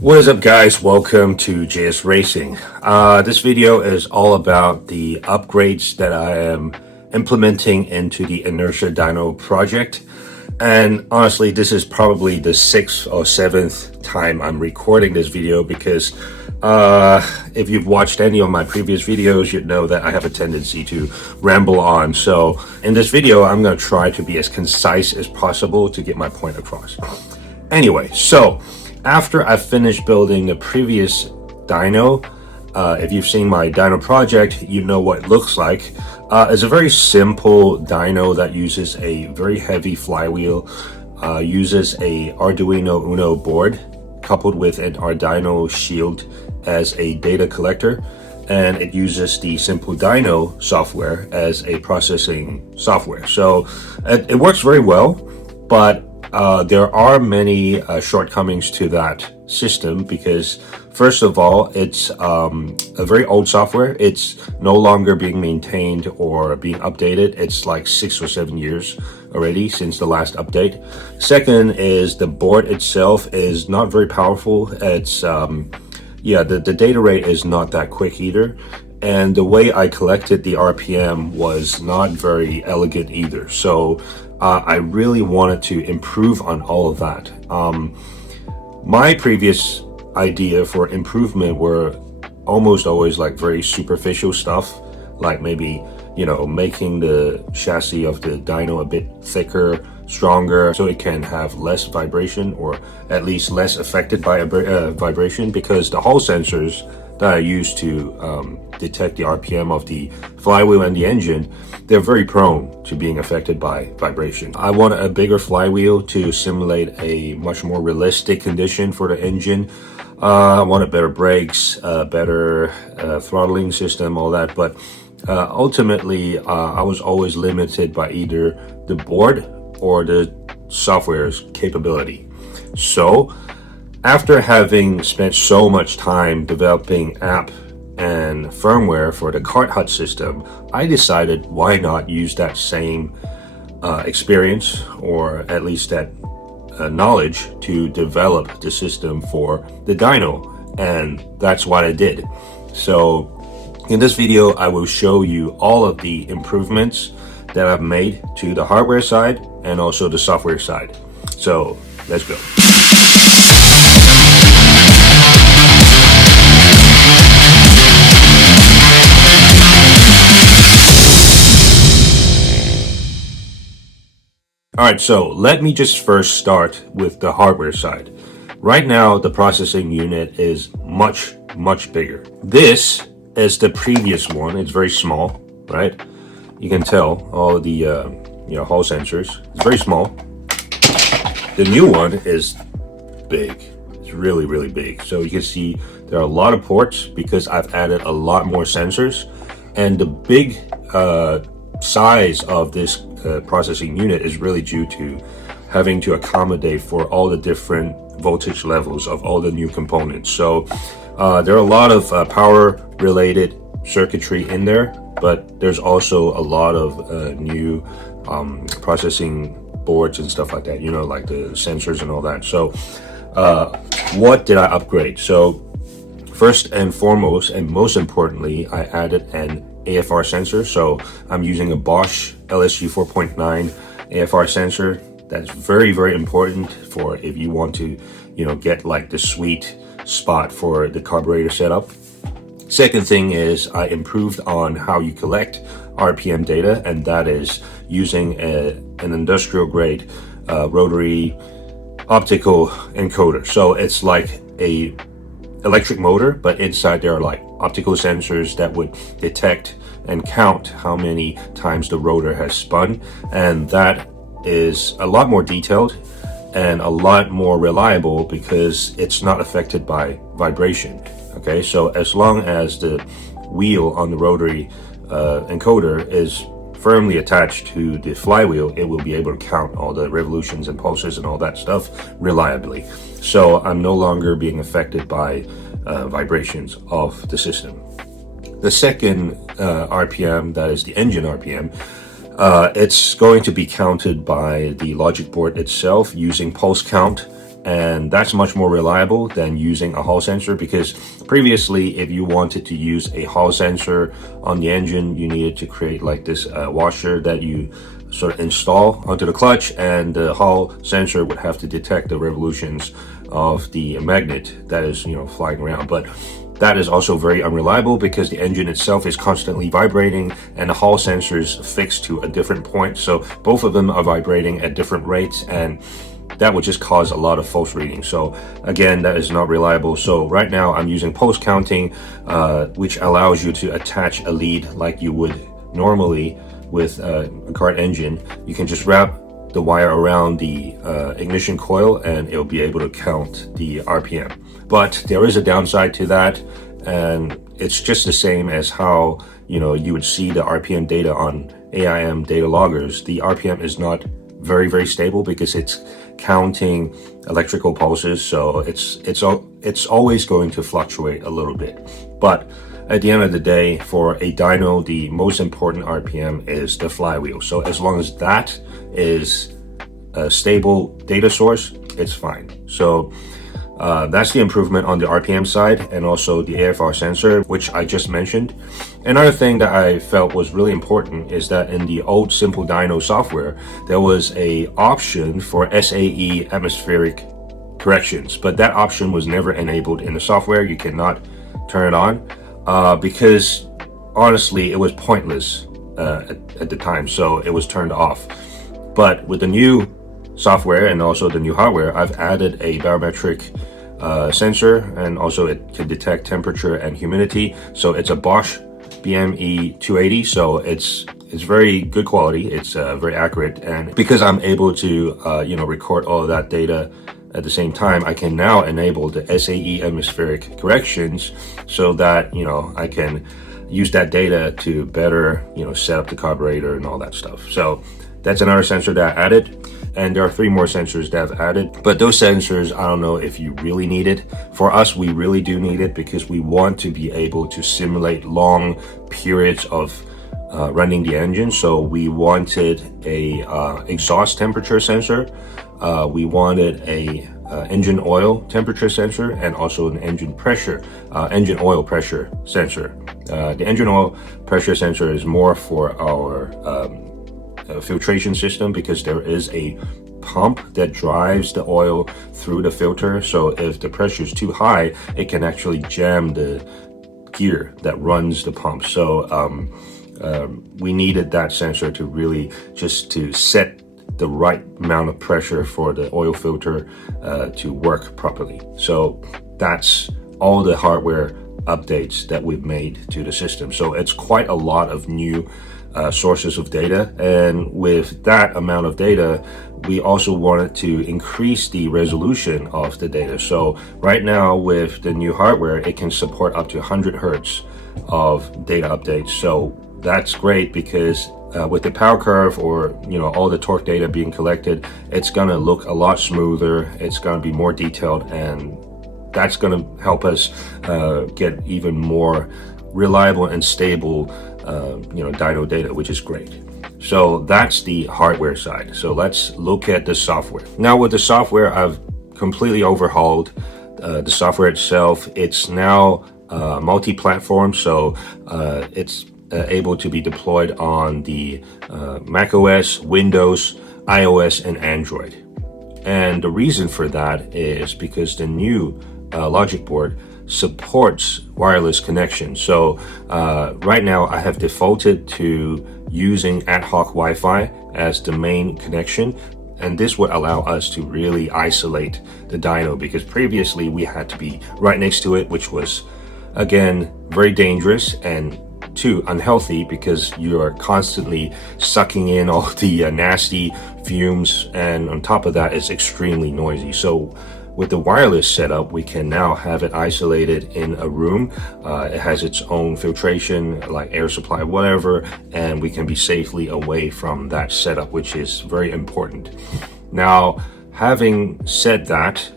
What is up, guys? Welcome to JS Racing. This video is all about the upgrades that I am implementing into the Inertia Dyno project. And honestly, this is probably the 6th or 7th time I'm recording this video because if you've watched any of my previous videos, you'd know that I have a tendency to ramble on. So in this video, I'm going to try to be as concise as possible to get my point across. Anyway, so after I finished building the previous dyno, if you've seen my dyno project, you know what it looks like. It's a very simple dyno that uses a very heavy flywheel, uses a Arduino Uno board coupled with an Arduino shield as a data collector, and it uses the simple Dyno software as a processing software. So it works very well, but there are many shortcomings to that system because, first of all, it's a very old software. It's no longer being maintained or being updated. It's like 6 or 7 years already since the last update. Second is the board itself is not very powerful. It's the data rate is not that quick either. And the way I collected the RPM was not very elegant either. So I really wanted to improve on all of that. My previous idea for improvement were almost always like very superficial stuff, like maybe, making the chassis of the dyno a bit thicker, stronger, so it can have less vibration, or at least less affected by vibration, because the Hall sensors that I use to detect the RPM of the flywheel and the engine, they're very prone to being affected by vibration. I want a bigger flywheel to simulate a much more realistic condition for the engine. I wanted better brakes, better throttling system, all that. But ultimately, I was always limited by either the board or the software's capability. So after having spent so much time developing app and firmware for the KartHUD system, I decided why not use that same experience, or at least that knowledge, to develop the system for the dyno, and that's what I did. So in this video, I will show you all of the improvements that I've made to the hardware side and also the software side. So let's go. Alright, so let me just first start with the hardware side. Right now, the processing unit is much bigger. This is the previous one. It's very small, right? You can tell all the Hall sensors. It's very small. The new one is big. It's really big. So you can see there are a lot of ports because I've added a lot more sensors, and the big size of this processing unit is really due to having to accommodate for all the different voltage levels of all the new components. So there are a lot of power related circuitry in there, but there's also a lot of new processing boards and stuff like that, like the sensors and all that. So what did I upgrade? So first and foremost, and most importantly, I added an AFR sensor. So I'm using a Bosch LSU 4.9 AFR sensor. That's very important for if you want to, get like the sweet spot for the carburetor setup. Second thing is I improved on how you collect RPM data, and that is using an industrial grade rotary optical encoder. So it's like a electric motor, but inside there are like optical sensors that would detect and count how many times the rotor has spun, and that is a lot more detailed and a lot more reliable because it's not affected by vibration. Okay, so as long as the wheel on the rotary encoder is firmly attached to the flywheel, it will be able to count all the revolutions and pulses and all that stuff reliably. So I'm no longer being affected by vibrations of the system. The second RPM, that is the engine RPM, it's going to be counted by the logic board itself using pulse count And that's much more reliable than using a Hall sensor, because previously, if you wanted to use a Hall sensor on the engine, you needed to create like this washer that you sort of install onto the clutch, and the Hall sensor would have to detect the revolutions of the magnet that is, flying around. But that is also very unreliable because the engine itself is constantly vibrating and the Hall sensor is fixed to a different point. So both of them are vibrating at different rates, and that would just cause a lot of false readings. So again, that is not reliable. So right now I'm using pulse counting, which allows you to attach a lead like you would normally with a kart engine. You can just wrap the wire around the ignition coil and it'll be able to count the RPM. But there is a downside to that, and it's just the same as how you would see the RPM data on AIM data loggers. The RPM is not very stable because it's counting electrical pulses, so it's always going to fluctuate a little bit. But at the end of the day, for a dyno, the most important RPM is the flywheel. So as long as that is a stable data source, it's fine. So that's the improvement on the RPM side, and also the AFR sensor, which I just mentioned. Another thing that I felt was really important is that in the old Simple Dyno software, there was a option for SAE atmospheric corrections, but that option was never enabled in the software. You cannot turn it on because honestly, it was pointless at the time, so it was turned off. But with the new software and also the new hardware, I've added a barometric sensor, and also it can detect temperature and humidity. So it's a Bosch BME 280, so it's very good quality. It's very accurate, and because I'm able to record all of that data at the same time, I can now enable the SAE atmospheric corrections so that I can use that data to better set up the carburetor and all that stuff. So that's another sensor that I added, and there are 3 more sensors that I've added. But those sensors, I don't know if you really need it. For us, we really do need it because we want to be able to simulate long periods of running the engine. So we wanted a exhaust temperature sensor. We wanted a engine oil temperature sensor, and also an engine oil pressure sensor. The engine oil pressure sensor is more for our filtration system, because there is a pump that drives the oil through the filter. So if the pressure is too high, it can actually jam the gear that runs the pump. So we needed that sensor to really just to set the right amount of pressure for the oil filter to work properly. So that's all the hardware updates that we've made to the system. So it's quite a lot of new sources of data, and with that amount of data, we also wanted to increase the resolution of the data. So right now with the new hardware, it can support up to 100 hertz of data updates. So that's great because with the power curve, or all the torque data being collected, it's gonna look a lot smoother, it's gonna be more detailed, and that's gonna help us get even more reliable and stable dyno data, which is great. So that's the hardware side. So let's look at the software. Now with the software, I've completely overhauled the software itself. It's now multi-platform, so it's able to be deployed on the Mac OS, Windows, iOS, and Android. And the reason for that is because the new logic board supports wireless connection. So right now I have defaulted to using ad hoc Wi-Fi as the main connection, and this would allow us to really isolate the dyno, because previously we had to be right next to it, which was again very dangerous and too unhealthy, because you are constantly sucking in all the nasty fumes, and on top of that it's extremely noisy. So with the wireless setup, we can now have it isolated in a room. It has its own filtration, like air supply, whatever, and we can be safely away from that setup, which is very important. Now, having said that,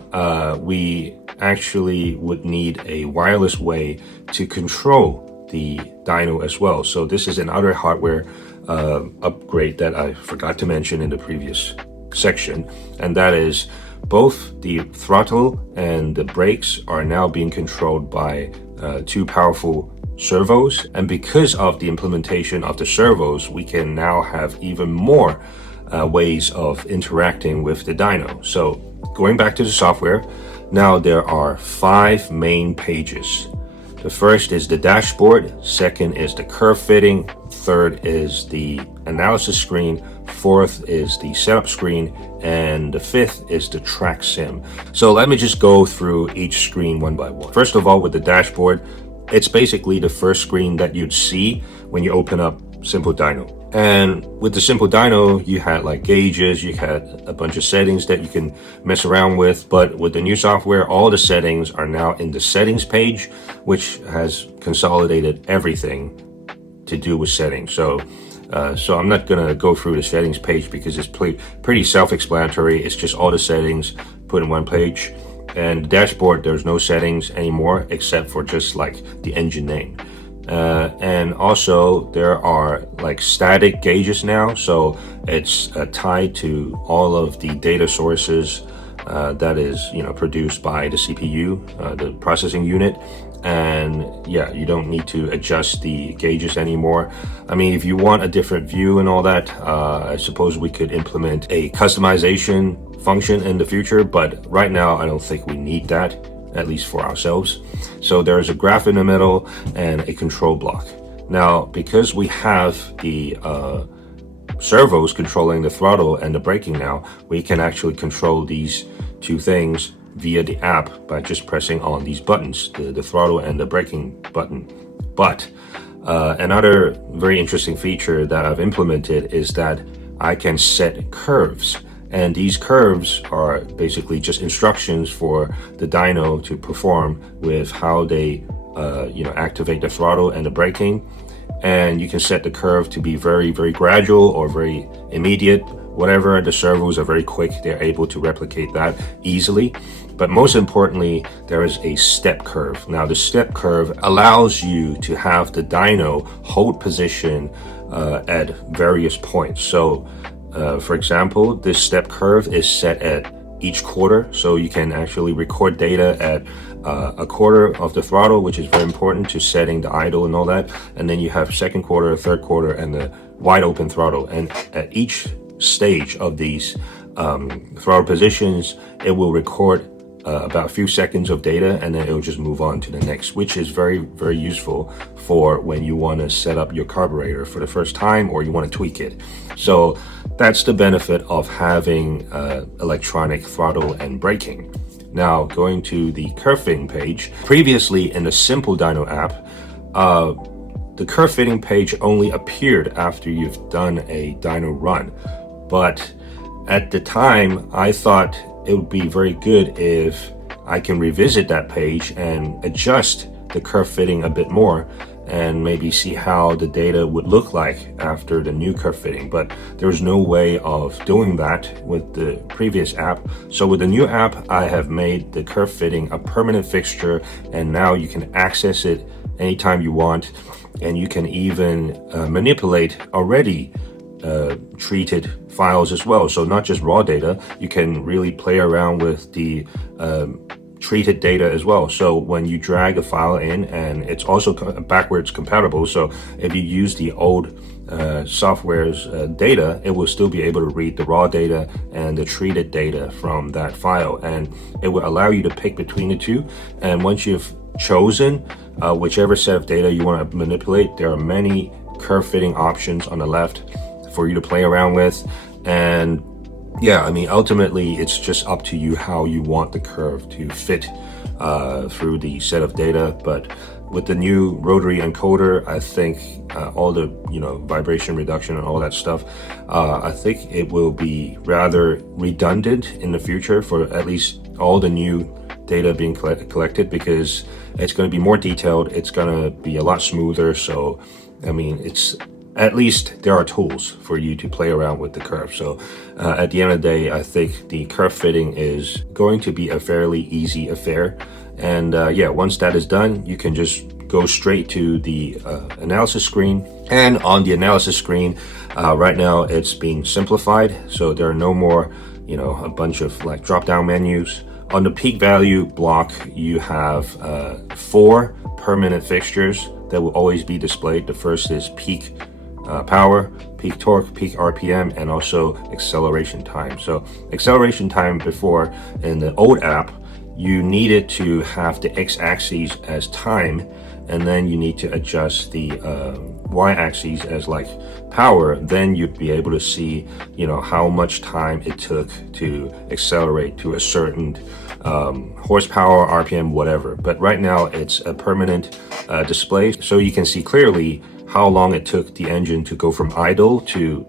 we actually would need a wireless way to control the dyno as well. So this is another hardware upgrade that I forgot to mention in the previous section, and that is both the throttle and the brakes are now being controlled by two powerful servos. And because of the implementation of the servos, we can now have even more ways of interacting with the dyno. So going back to the software, now there are 5 main pages. The first is the dashboard, second is the curve fitting, third is the analysis screen, fourth is the setup screen, and the fifth is the track sim. So let me just go through each screen one by one. First of all, with the dashboard, it's basically the first screen that you'd see when you open up Simple Dyno. And with the Simple Dyno, you had like gauges, you had a bunch of settings that you can mess around with. But with the new software, all the settings are now in the settings page, which has consolidated everything to do with settings. So I'm not gonna go through the settings page because it's pretty self-explanatory. It's just all the settings put in one page. And the dashboard, there's no settings anymore except for just like the engine name. And also there are like static gauges now, so it's tied to all of the data sources that is produced by the CPU, the processing unit. And yeah, you don't need to adjust the gauges anymore. I mean, if you want a different view and all that, I suppose we could implement a customization function in the future, but right now I don't think we need that, at least for ourselves. So there's a graph in the middle and a control block. Now, because we have the servos controlling the throttle and the braking now, we can actually control these two things via the app by just pressing on these buttons, the throttle and the braking button. But another very interesting feature that I've implemented is that I can set curves. And these curves are basically just instructions for the dyno to perform with how they activate the throttle and the braking. And you can set the curve to be very, very gradual or very immediate. Whatever, the servos are very quick, they're able to replicate that easily. But most importantly, there is a step curve. Now, the step curve allows you to have the dyno hold position at various points. So for example, this step curve is set at each quarter, so you can actually record data at a quarter of the throttle, which is very important to setting the idle and all that. And then you have second quarter, third quarter, and the wide open throttle. And at each stage of these throttle positions, it will record about a few seconds of data, and then it'll just move on to the next, which is very, very useful for when you want to set up your carburetor for the first time or you want to tweak it. So that's the benefit of having electronic throttle and braking. Now, going to the curve fitting page, previously in the Simple Dyno app, the curve fitting page only appeared after you've done a dyno run. But at the time, I thought it would be very good if I can revisit that page and adjust the curve fitting a bit more and maybe see how the data would look like after the new curve fitting. But there's no way of doing that with the previous app. So with the new app, I have made the curve fitting a permanent fixture, and now you can access it anytime you want, and you can even manipulate already treated files as well. So not just raw data, you can really play around with the treated data as well. So when you drag a file in, and it's also backwards compatible, so if you use the old software's data, it will still be able to read the raw data and the treated data from that file, and it will allow you to pick between the two. And once you've chosen whichever set of data you want to manipulate, there are many curve fitting options on the left for you to play around with. And yeah, I mean, ultimately it's just up to you how you want the curve to fit through the set of data. But with the new rotary encoder, I think all the vibration reduction and all that stuff, I think it will be rather redundant in the future for at least all the new data being collected, because it's going to be more detailed, it's going to be a lot smoother. So I mean, it's at least there are tools for you to play around with the curve. So at the end of the day, I think the curve fitting is going to be a fairly easy affair. And yeah, once that is done, you can just go straight to the analysis screen. And on the analysis screen, right now it's being simplified. So there are no more a bunch of like drop down menus. On the peak value block, you have 4 permanent fixtures that will always be displayed. The first is peak power, peak torque, peak RPM, and also acceleration time. So acceleration time before, in the old app, you needed to have the x-axis as time, and then you need to adjust the y-axis as like power. Then you'd be able to see how much time it took to accelerate to a certain horsepower, RPM, whatever. But right now it's a permanent display, so you can see clearly how long it took the engine to go from idle to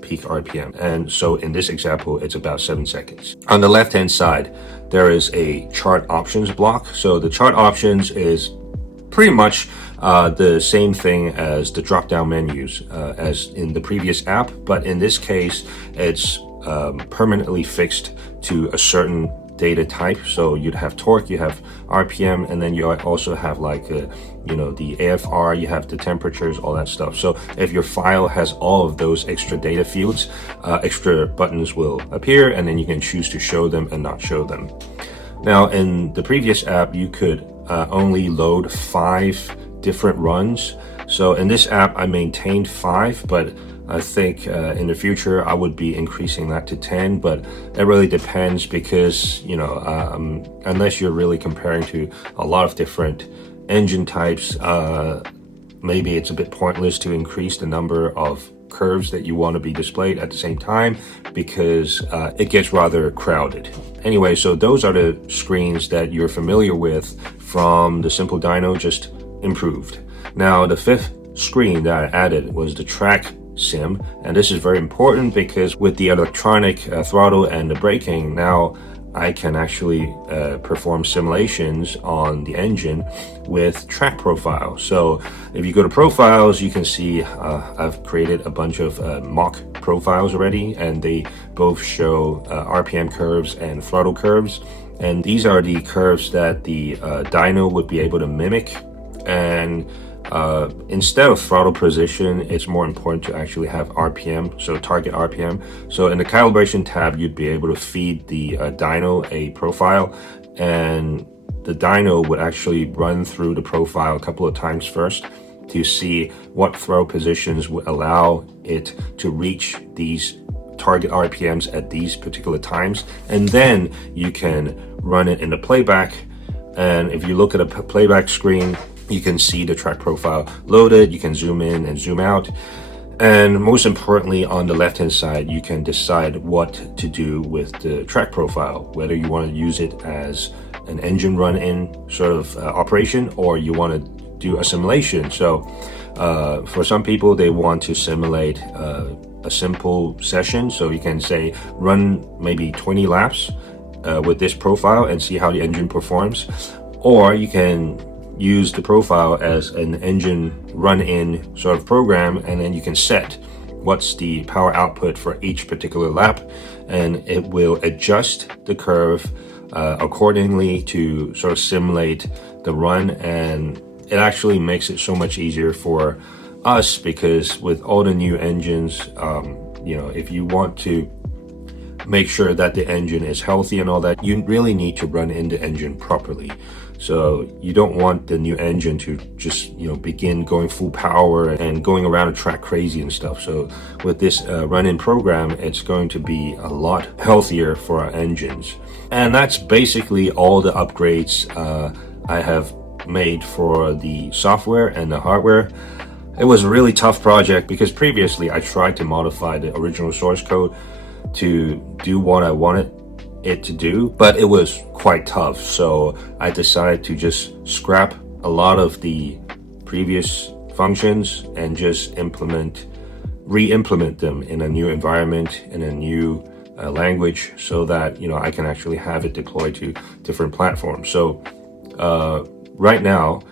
peak RPM. And so in this example, it's about 7 seconds. On the left hand side, there is a chart options block. So the chart options is pretty much the same thing as the drop down menus as in the previous app, but in this case it's permanently fixed to a certain data type. So you'd have torque, you have RPM, and then you also have like the AFR, you have the temperatures, all that stuff. So if your file has all of those extra data fields, extra buttons will appear, and then you can choose to show them and not show them. Now in the previous app, you could only load 5 different runs. So in this app, I maintained 5, but I think in the future I would be increasing that to 10, but it really depends because, unless you're really comparing to a lot of different engine types, maybe it's a bit pointless to increase the number of curves that you want to be displayed at the same time, because it gets rather crowded. Anyway, so those are the screens that you're familiar with from the simple Dyno, just improved. Now the 5th screen that I added was the track sim, and this is very important because with the electronic throttle and the braking, now I can actually perform simulations on the engine with track profile. So if you go to profiles, you can see I've created a bunch of mock profiles already, and they both show RPM curves and throttle curves, and these are the curves that the Dyno would be able to mimic. And instead of throttle position, it's more important to actually have RPM, so target RPM. So in the calibration tab, you'd be able to feed the Dyno a profile, and the Dyno would actually run through the profile a couple of times first to see what throttle positions would allow it to reach these target RPMs at these particular times, and then you can run it in the playback. And if you look at a playback screen, you can see the track profile loaded, you can zoom in and zoom out, and most importantly, on the left hand side, you can decide what to do with the track profile, whether you want to use it as an engine run-in sort of operation, or you want to do a simulation. So for some people, they want to simulate a simple session, so you can say run maybe 20 laps with this profile and see how the engine performs, or you can use the profile as an engine run-in sort of program, and then you can set what's the power output for each particular lap, and it will adjust the curve accordingly to sort of simulate the run. And it actually makes it so much easier for us, because with all the new engines, if you want to make sure that the engine is healthy and all that, you really need to run in the engine properly. So you don't want the new engine to just begin going full power and going around a track crazy and stuff. So with this run-in program, it's going to be a lot healthier for our engines. And that's basically all the upgrades I have made for the software and the hardware. It was a really tough project because previously I tried to modify the original source code to do what I wanted it to do, but it was quite tough. So I decided to just scrap a lot of the previous functions and just re-implement them in a new environment, in a new language, so that I can actually have it deployed to different platforms. So right now,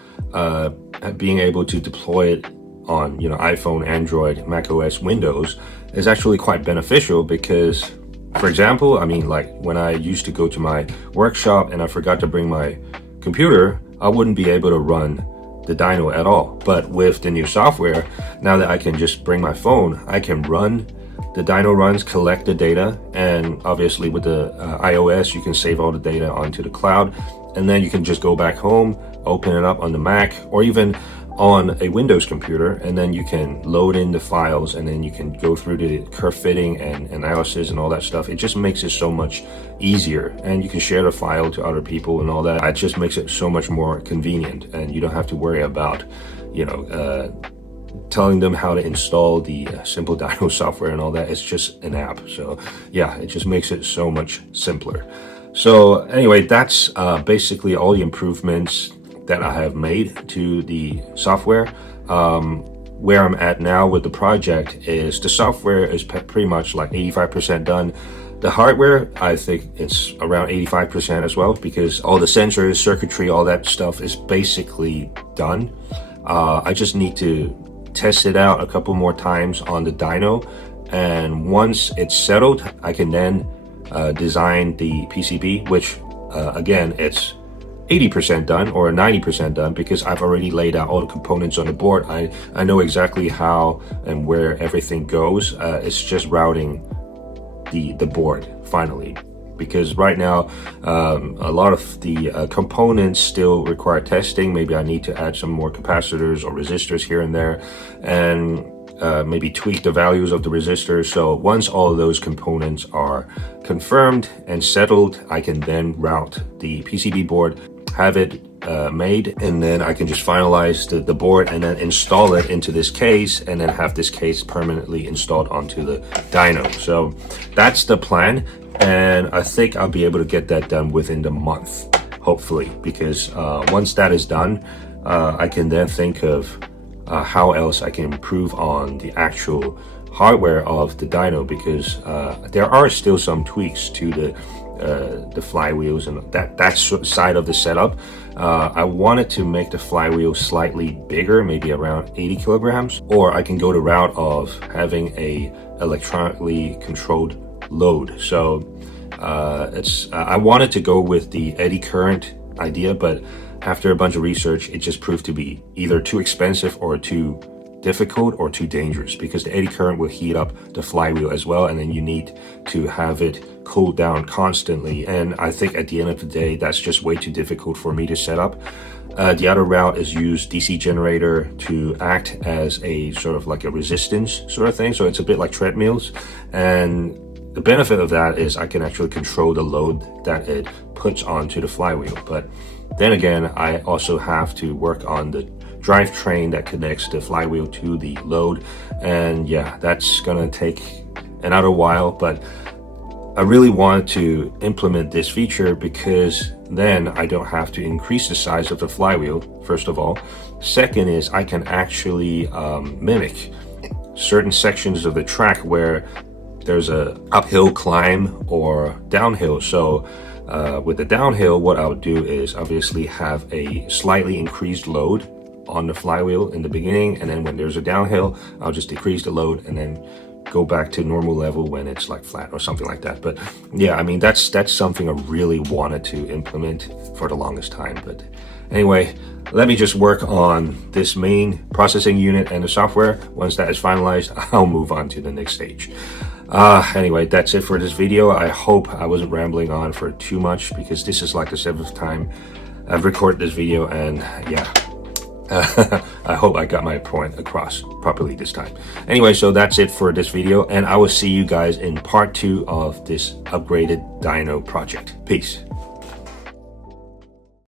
being able to deploy it on iPhone, Android, macOS, Windows is actually quite beneficial, because for example, like when I used to go to my workshop and I forgot to bring my computer, I wouldn't be able to run the Dyno at all. But with the new software, now that I can just bring my phone, I can run the dyno runs collect the data, and obviously with the iOS, you can save all the data onto the cloud, and then you can just go back home, open it up on the Mac, or even on a Windows computer, and then you can load in the files, and then you can go through the curve fitting and analysis and all that stuff. It just makes it so much easier, and you can share the file to other people and all that. It just makes it so much more convenient, and you don't have to worry about, you know, telling them how to install the simple Dyno software and all that. It's just an app. So yeah, it just makes it so much simpler. So anyway, that's basically all the improvements that I have made to the software. Where I'm at now with the project is the software is pretty much like 85% done. The hardware, I think it's around 85% as well, because all the sensors, circuitry, all that stuff is basically done. I just need to test it out a couple more times on the dyno, and once it's settled, I can then design the PCB, which again, it's 80% done or 90% done, because I've already laid out all the components on the board. I know exactly how and where everything goes. It's just routing the board finally, because right now a lot of the components still require testing. Maybe I need to add some more capacitors or resistors here and there, and maybe tweak the values of the resistors. So once all of those components are confirmed and settled, I can then route the PCB board, have it made, and then I can just finalize the board and then install it into this case, and then have this case permanently installed onto the dyno. So that's the plan, and I think I'll be able to get that done within the month, hopefully, because once that is done, I can then think of how else I can improve on the actual hardware of the dyno, because there are still some tweaks to the flywheels and that side of the setup. I wanted to make the flywheel slightly bigger, maybe around 80 kilograms, or I can go the route of having a electronically controlled load. So I wanted to go with the eddy current idea, but after a bunch of research, it just proved to be either too expensive or too difficult or too dangerous, because the eddy current will heat up the flywheel as well, and then you need to have it cool down constantly. And I think at the end of the day, that's just way too difficult for me to set up. The other route is use DC generator to act as a sort of like a resistance sort of thing. So it's a bit like treadmills, and the benefit of that is I can actually control the load that it puts onto the flywheel. But then again, I also have to work on the drivetrain that connects the flywheel to the load, and yeah, that's gonna take another while. But I really wanted to implement this feature because then I don't have to increase the size of the flywheel, first of all. Second is I can actually mimic certain sections of the track where there's a uphill climb or downhill. So with the downhill, what I would do is obviously have a slightly increased load on the flywheel in the beginning, and then when there's a downhill, I'll just decrease the load and then go back to normal level when it's like flat or something like that. But yeah, I mean, that's something I really wanted to implement for the longest time. But anyway, let me just work on this main processing unit and the software. Once that is finalized, I'll move on to the next stage. Anyway, that's it for this video. I hope I wasn't rambling on for too much, because this is like the 7th time I've recorded this video, and yeah, I hope I got my point across properly this time. Anyway, so that's it for this video, and I will see you guys in part 2 of this upgraded dyno project. Peace.